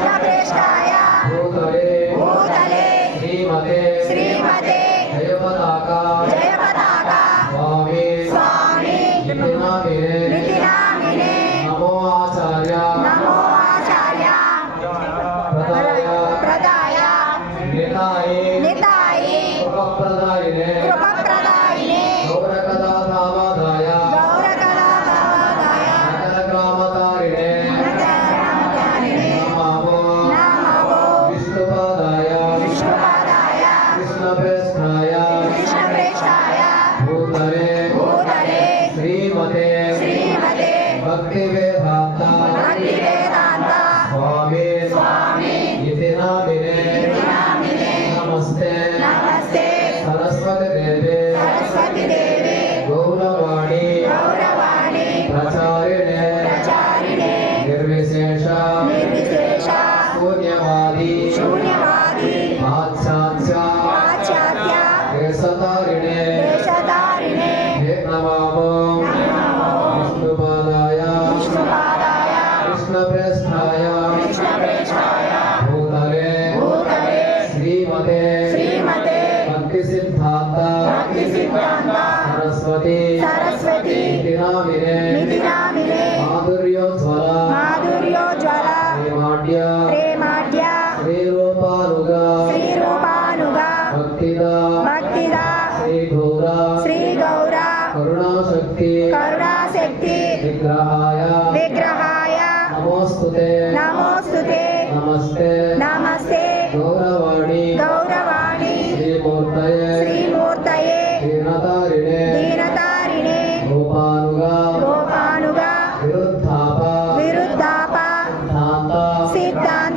कृष्णप्रेष्ठाय भूतले श्रीमते जयपताका स्वामी नितिनामिने नमो आचार्य प्रदाय निताये कृपप्रदायिने गौरकदाधामादाय नगरग्रामतारिणे नमो विष्णुपादाय कृष्णप्रेष्ठाय भूतले श्रीमते भक्तिवेदान्ता स्वामी इति नामिने नमस्ते सरस्वती देवे गौरवाणी प्रचारिणे निर्विशेष शून्यवादी पाश्चात्य देशतारिणे हे नमो विष्णुपादाय कृष्णप्रेष्ठाय भूतले श्रीमते भक्तिसिद्धान्त सरस्वती इति नामिने माधुर्योज्ज्वल प्रेमाढ्य श्रीरूपानुगा भक्तिदा श्रीगौरा करुणाशक्ति विग्रहाय नमोस्तुते नमस्ते गौरवाणी श्रीमूर्तये दीनतारिणे गोपानुगा विरुद्धाप सिद्धान्त